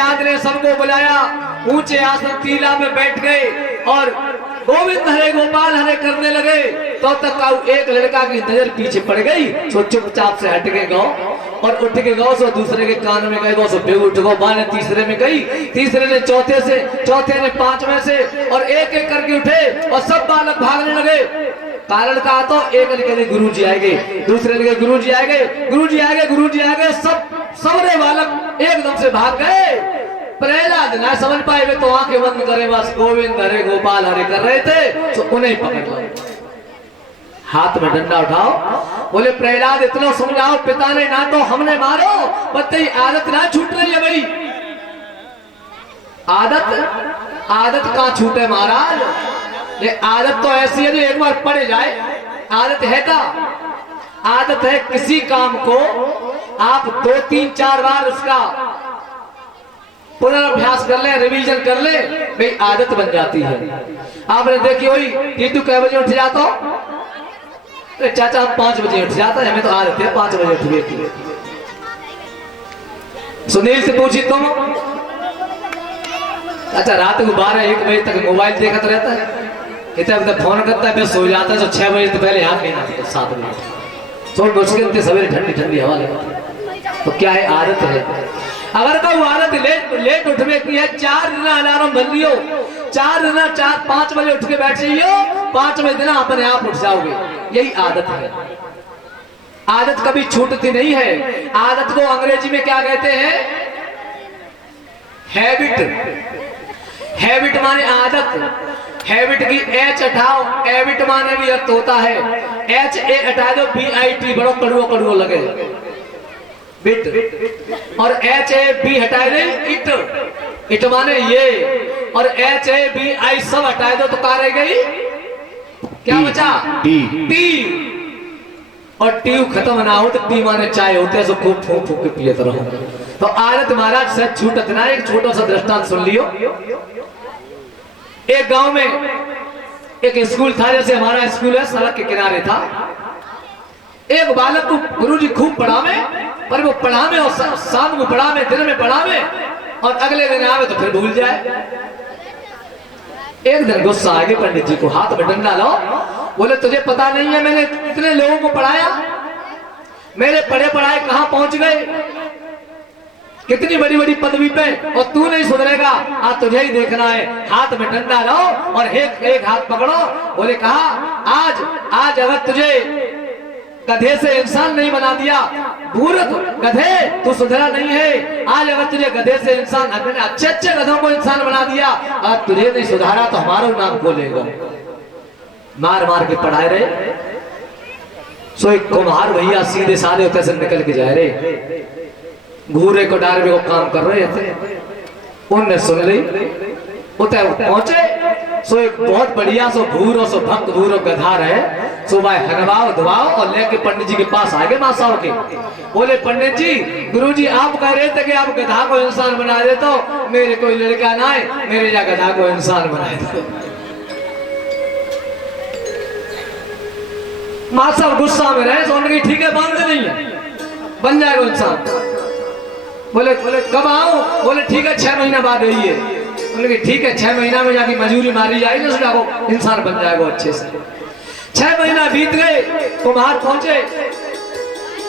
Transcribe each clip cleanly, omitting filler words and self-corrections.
प्रहलाद ने सबको बुलाया, ऊंचे आसन टीला में बैठ गए और गोविंद हरे गोपाल हरे करने लगे। तो तक का एक लड़का की नजर पीछे पड़ गई, सो चुपचाप से हट के गौ और उठ के गौ, सो दूसरे के कान में गए, गौ सो फिर उठ गो, बाने तीसरे में गई, तीसरे ने चौथे से, चौथे ने पांचवें से, और एक एक करके उठे और सब बालक भागने लगे। कारण कहा तो एक लिखे गुरु जी आएंगे, दूसरे लिखे गुरु जी आएंगे, गुरु जी आएंगे, गुरु जी आएंगे, सबरे बालक एकदम से भाग गए। प्रहलाद ना समझ पाए, वे तो आंखें बंद करे बस गोविंद हरे गोपाल हरे कर रहे थे, तो उन्हें पकड़ लो, हाथ में डंडा उठाओ, बोले प्रहलाद इतना समझाओ, पिता ने ना तो हमने मारो, बत्ती आदत ना छूट रही है भाई, आदत कहां छूटे महाराज, ये आदत तो ऐसी है जो एक बार पड़ जाए, आदत है का, आदत है किसी काम को आप 2 3 4 बार उसका पुनर्अभ्यास कर ले, रिवीजन कर ले, भाई आदत बन जाती है। आपने देखी हुई टीटू कै बजे उठ जाता हो, चाचा 5 बजे उठ जाता है, हमें तो आदत है 5 बजे उठ गई। सुनील से पूछी तुम, अच्छा रात को 12-1 बजे तक मोबाइल देखता रहता है, इतना फोन करता है, फिर सो जाता है, तो 6 बजे तो पहले हाथ नहीं आता, 7 बजे सो मुश्किल सवेरे ठंडी ठंडी हवा लगती। तो क्या है, आदत है। अगर तो आदत लेट उठने की है, 4 दिन अलार्म बन रही हो, 4-5 बजे उठ के बैठ जाइयो, 5वें दिन अपने आप उठ जाओगे, यही आदत है। आदत कभी छूटती नहीं है। आदत को अंग्रेजी में क्या कहते हैं, हैबिट। हैबिट माने आदत, हैबिट की एच हटाओ, हैबिट माने भी अर्थ होता है, HA हटा दो, BIT बड़ो कड़ुओ कड़ुओ लगे, बिट, और HAB हटाए दे, इट माने ये, और HABI सब हटाए दो तो क्या रह गई, क्या बचा, टी, और टी खत्म ना हो तो टी माने चाय होते हैं, सो खूब फूक फूक के पियत रहो। तो आदत महाराज से छूटत ना। एक छोटा सा दृष्टांत सुन लियो। एक गांव में एक स्कूल था, जैसे हमारा स्कूल है, सड़क के किनारे था। एक बालक को गुरुजी खूब पढ़ावे, पर वो पढ़ावे और शाम को पढ़ावे, दिन में पढ़ावे, और अगले दिन आवे तो फिर भूल जाए। एक दिन गुस्सा आ गया पंडित जी को, हाथ में डंडा लाओ, बोले तुझे पता नहीं है मैंने कितने लोगों को पढ़ाया, मेरे पढ़े पढ़ाए कहां पहुंच गए, कितनी बड़ी बड़ी पदवी पे, और तू नहीं सुधरेगा, आज तुझे ही देखना है। हाथ में डंडा लाओ और एक हाथ पकड़ो। बोले कहा आज अगर तुझे गधे से इंसान नहीं बना दिया, मूर्ख गधे तू सुधरा नहीं है, आज अगर तुझे गधे से इंसान, अच्छे गधों को इंसान बना दिया, आज तुझे नहीं सुधारा तो हमारा नाम बोलेगा। मार मार के पढ़ाए रहे। सो एक कुम्हार भैया सीधे साधे होते से निकल के जा रहे, घूरे को डाल में वो काम कर रहे थे, उनने सुन ली, उतर पहुंचे। सो एक बहुत बढ़िया सो भूरो सो भक्त भूरो गधा रहे, सो भाई हनवाओ धुआओ और लेके पंडित जी के पास आ गए मासाओं के। बोले पंडित जी, गुरुजी आप कह रहे थे कि आप गधा को इंसान बना दे, तो मेरे कोई लड़का ना है, मेरे या गधा को इंसान बना दे। मासा गुस्सा में रहे, सोने की ठीक है बांधते नहीं है, बन जाएगा इंसान। बोले कब आओ, बोले ठीक है 6 महीना बाद आइए। बोले ठीक है 6 महीना में जाके मजूरी मारी जाएगी, उसका वो इंसान बन जाएगा अच्छे से। 6 महीना बीत गए, कुम्हार पहुंचे,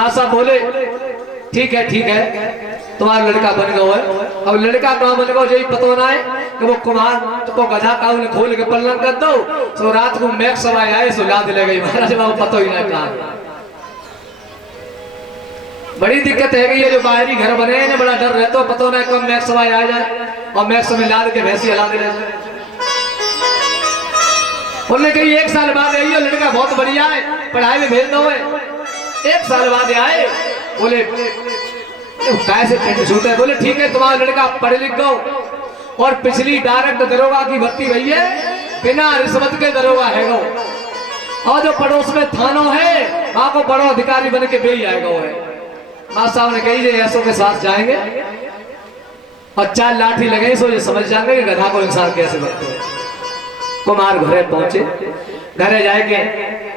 आशा बोले ठीक है तुम्हारा लड़का बन गया है। अब लड़का कहाँ बन गया यही पता ना है कि वो कुम्हार को गधा का खोल के पलंग कर दो, तो रात को मैक सवाई आए, सो याद ले गई महाराज बाबू पता ही ना कहा। बड़ी दिक्कत है कि ये जो बाहरी घर बने हैं, बड़ा डर रहता है, पता ना कब मैक्स सवाई आ जाए और मैक्स में लाद के भैंसी हला दे जाए। बोलने कही 1 साल बाद आई है, लड़का बहुत बढ़िया है, पढ़ाई में भेज दो। 1 साल बाद आए, बोले कैसे पेट छूटे, बोले ठीक है तुम्हारा लड़का पढ़ लिख गो और पिछली डायरेक्ट दरोगा की भर्ती भई है, बिना रिश्वत के दरोगा है वो, और जो पड़ोस में थानो है वहां को बड़ो अधिकारी बन के भेज आएगा वो है। माँ साहब ने कही ऐसों के साथ जाएंगे और 4 लाठी लगे, सो ये समझ जाएंगे कि गधा को इंसान कैसे बनते हैं। कुमार घरे पहुंचे, घरे जाएंगे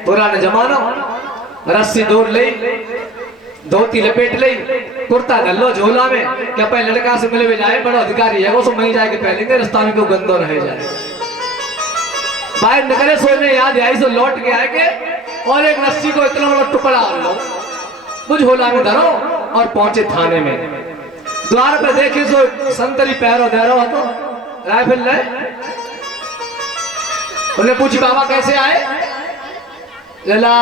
पुराने जमाना, रस्सी दूर ले धोती लपेट ली, कुर्ता गल्लो झोला में क्या पहले लड़का से मिले जाए, बड़ा अधिकारी है वो सो वहीं जाके पहलेंगे, रास्ता में क्यों गंदो रह जाए। बाहर निकले सोने याद आई सो लौट के आएंगे और एक रस्सी को इतना बड़ा टुकड़ा लो वो झोला में धरो और पहुंचे थाने में। द्वार पर देखे सो संतरी पैरों दे रहा तो राइफल ले। उन्हें पूछी बाबा कैसे आए? लला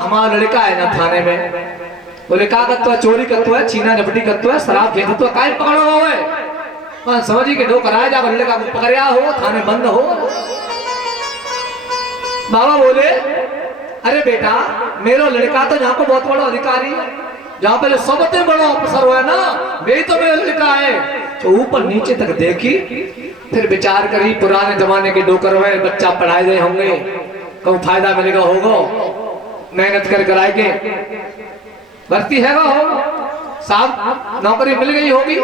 हमारा लड़का है ना थाने में। बोले का करतो है? चोरी करतो है, छीना झपटी करतो है, शराब फेंकतो है, काहे पकड़ो हुआ है? समझी के दो कराया जाकर लड़का को पकड़या हो, थाने बंद हो। बाबा बोले अरे बेटा मेरो लड़का तो यहाँ को बहुत बड़ा अधिकारी है, जहाँ पहले सबसे बड़ा अफसर हुआ है ना, वही तो मेरा लड़का है। तो ऊपर नीचे तक देखी, फिर विचार करी पुराने जमाने के डोकर हुए बच्चा पढ़ाए गए होंगे, कब फायदा मिलेगा होगा, मेहनत कर कराएंगे, भर्ती है वो साहब नौकरी मिल गई होगी।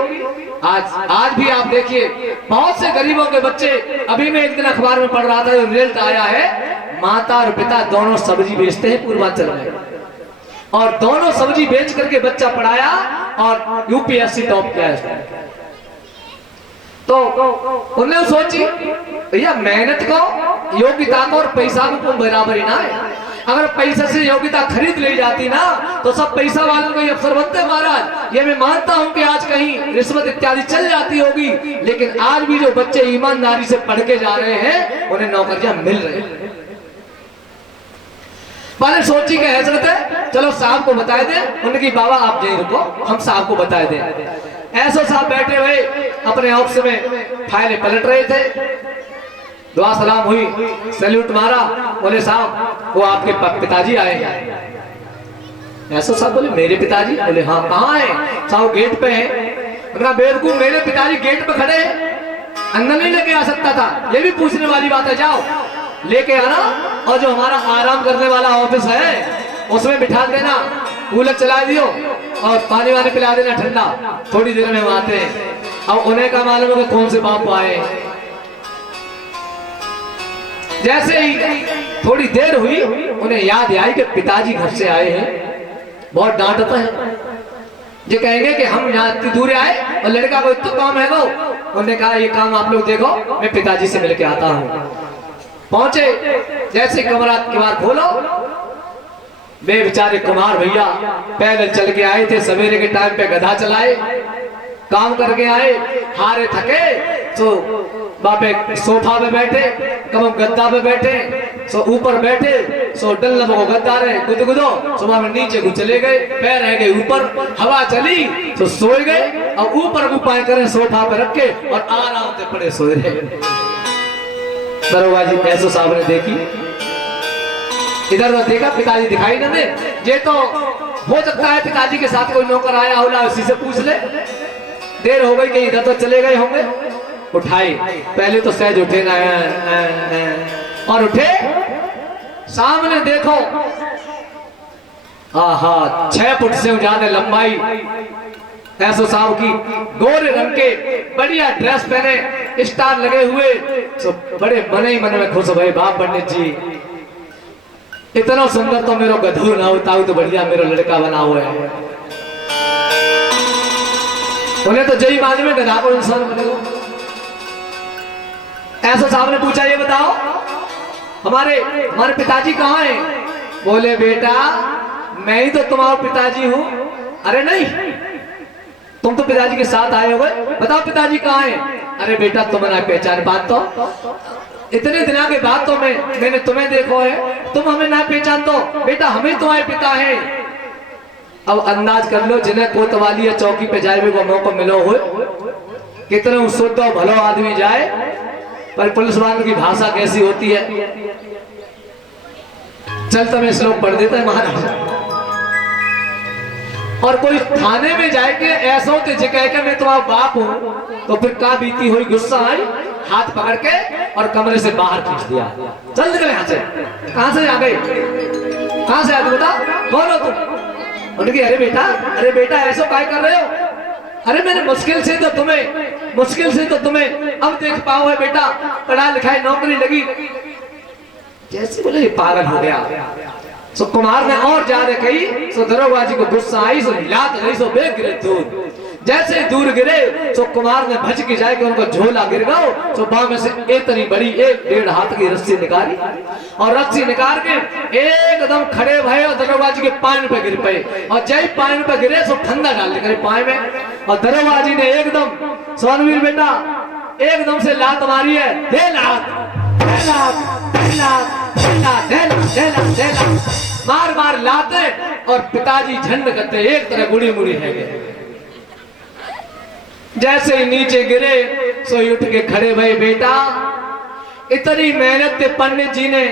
आज भी आप देखिए बहुत से गरीबों के बच्चे, अभी मैं एक दिन अखबार में पढ़ रहा था, रिजल्ट आया है, माता और पिता दोनों सब्जी बेचते हैं पूर्वांचल में, और दोनों सब्जी बेच करके बच्चा पढ़ाया और यूपीएससी टॉप किया है। तो उन्होंने सोची भैया मेहनत को, योग्यता को और पैसा को बराबर ही ना है। अगर पैसे से योग्यता खरीद ली जाती ना तो सब पैसा वालों को अफसर बनते महाराज। ये मैं मानता हूं कि आज कहीं रिश्वत इत्यादि चल जाती होगी, लेकिन आज भी जो बच्चे ईमानदारी से पढ़ के जा रहे हैं उन्हें नौकरियां मिल रही हैं। पहले सोची के हैसरत है, चलो साहब को बता दे। उनकी बाबा आप यहीं रुको, हम साहब को बता दें। ऐसो साहब बैठे हुए अपने ऑफिस में फाइलें पलट रहे थे, दुआ सलाम हुई, सैल्यूट मारा, बोले साहब वो आपके पिताजी आए हैं। ऐसो साहब बोले मेरे पिताजी? बोले हाँ। कहाँ है? साहब गेट पे है। उनका बेवकूफ मेरे पिताजी गेट पे खड़े हैं, अंदर नहीं लेके आ सकता था, ये भी पूछने वाली बात है, जाओ लेके आना और जो हमारा आराम करने वाला ऑफिस है उसमें बिठा देना, कूलर चला दियो और पानी वानी पिला देना ठंडा, थोड़ी देर में आते हैं। अब उन्हें का मालूम है कि कौन से बाप आए। जैसे ही थोड़ी देर हुई उन्हें याद आई कि पिताजी घर से आए हैं, बहुत डांटता है, ये कहेंगे कि हम यहाँ इतनी दूर आए और लड़का को इतना काम है वो। उन्होंने कहा ये काम आप लोग देखो, मैं पिताजी से मिलके आता हूँ। पहुंचे, जैसे कमरा के बाहर खोलो, वे बेचारे कुमार भैया पैदल चल के आए थे, सवेरे के टाइम पे गधा चलाए, काम करके आए, हारे थके तो बापे सोफा पे बैठे, कब गद्दा पे बैठे, सो ऊपर बैठे, सो डल्लब को गद्दा रहे गुदगुदो, सुबह में नीचे को चले गए, पैर रह गए ऊपर, हवा चली तो सोए गए और ऊपर उपाय करें सोफा पे रख के और आराम से पड़े सोए रहे। दरोगा जी ऐसो साहब ने देखी, इधर उधर देखा, पिताजी दिखाई न दे, ये तो हो सकता है पिताजी के साथ कोई नौकर आया होला, उसी से पूछ ले, देर हो गई कि इधर तो चले गए होंगे। उठाई, पहले तो सहज उठे ना और उठे, सामने देखो आहा 6 फुट से ज्यादा लंबाई ऐसो साहब की, गोरे रंग के बढ़िया ड्रेस पहने, स्टार लगे हुए, तो बड़े मने ही मन में खुश भाई बाप पंडित जी, इतना सुंदर तो मेरा गधू ना होता तो बढ़िया मेरा लड़का बना हुआ है। उन्हें तो जय माज में गधा को इंसान बनेगा। ऐसा साहब ने पूछा ये बताओ हमारे पिताजी कहाँ हैं? बोले बेटा मैं ही तो तुम्हारा पिताजी हूँ। अरे नहीं, तुम तो पिताजी के साथ आए हो, बताओ पिताजी कहाँ हैं? अरे बेटा तुम्हें ना पहचान, बात तो इतने दिनों के बाद तो मैंने तुम्हें देखो है, तुम हमें ना पहचान दो, बेटा हमें तुम्हारे पिता है। अब अंदाज कर लो जिन्हें कोतवाली या चौकी पे जाए को मौका मिलो हो, कितने शुद्ध और भलो आदमी जाए, पर पुलिस वालों की भाषा कैसी होती है। चल तुम्हें श्लोक पढ़ देता है महाराज। और कोई थाने में जाके ऐसा होते जो कह के मैं तुम्हारा बाप हूं, तो फिर क्या बीती हुई, गुस्सा आई, हाथ पकड़ के और कमरे से बाहर खींच दिया, चल निकल यहाँ से। कहां से आ गए, कहां से आ गए, बता कौन हो तुम? उनकी अरे बेटा ऐसा काय कर रहे हो? अरे मैंने मुश्किल से तो तुम्हें अब देख पाओ है बेटा, पढ़ा लिखाई नौकरी लगी। जैसे बोले ये पागल हो गया, सो कुमार ने और ज्यादा कही, सो दरोगा जी को गुस्सा आई, सो लात गई, सो बेग गिरे दूर। जैसे दूर गिरे तो कुमार ने भज के जाए कि उनको झोला गिर गयो। तो बाह में से इतनी बड़ी 1.5 हाथ की रस्सी निकाली और रस्सी निकाल के एकदम खड़े भये और दरोगा जी के पान पे गिर पे। और जय पान पे गिरे तो ठंडा डाल दे पाए में। और दरोगा जी ने एकदम सोनवीर बेटा एकदम से लात मारी है, दे लात, दे लात, दे लात, दे लात, दे लात, दे लात, दे लात, मार मार लाते। और पिताजी झंड करते एक तरह गुड़ी मुड़ी है गए। जैसे ही नीचे गिरे सो उठ के खड़े भई, बेटा इतनी मेहनत से पंडित जी ने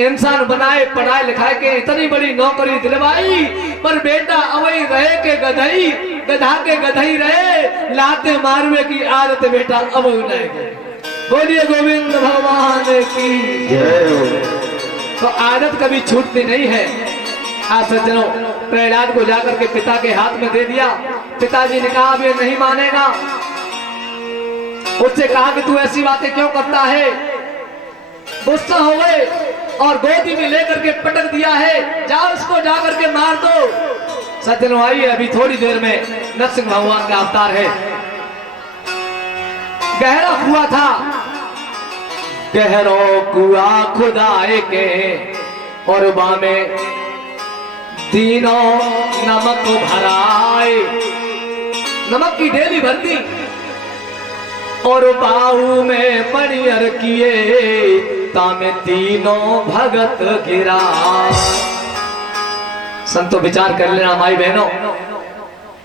इंसान बनाए, पढ़ाए लिखाए के इतनी बड़ी नौकरी दिलवाई, पर बेटा अवई रहे के गधई, गधा के गधई रहे, लाते मारवे की आदत बेटा अब नहीं। बोलिए गोविंद भगवान की जय। तो आदत कभी छूटती नहीं है। आज सज्जनों, प्रहलाद को जाकर के पिता के हाथ में दे दिया। पिताजी ने कहा अब ये नहीं मानेगा। उससे कहा कि तू ऐसी बातें क्यों करता है। गुस्सा हो गए और गोदी में लेकर के पटक दिया है, जाओ उसको जाकर के मार दो। सज्जनों आइए, अभी थोड़ी देर में नरसिंह भगवान का अवतार है। गहरा कुआं था, गहरो कुआं खुदाए के और बामे तीनों नमक भराए। नमक की ढेली भर दी और बाहू में मणियर किए, तामे तीनों भगत गिरा। संतो विचार कर लेना माई बहनों,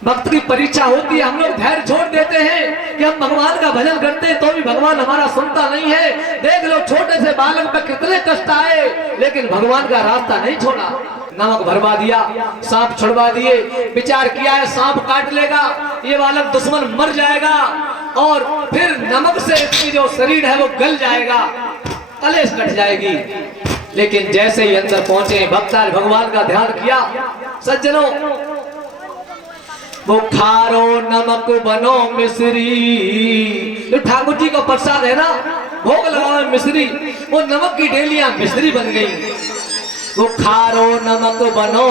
भक्त की परीक्षा होती है। हम लोग धैर्य छोड़ देते हैं कि हम भगवान का भजन करते हैं तो भी भगवान हमारा सुनता नहीं है। देख लो छोटे से बालक पे कितने कष्ट आए, लेकिन भगवान का रास्ता नहीं छोड़ा। नमक भरवा दिया, सांप छुड़वा दिए, विचार किया है सांप काट लेगा, ये बालक दुश्मन मर जाएगा और फिर नमक से इसकी जो शरीर है वो गल जाएगा, कलेश कट जाएगी। लेकिन जैसे ही अंदर पहुंचे भक्ता भगवान का ध्यान किया। सज्जनों, वो खारो नमक बनो मिश्री, जो ठाकुर जी का प्रसाद है ना, भोग लगाओ मिश्री, वो नमक की ढेलियां मिश्री बन गई। वो खारो नमक बनो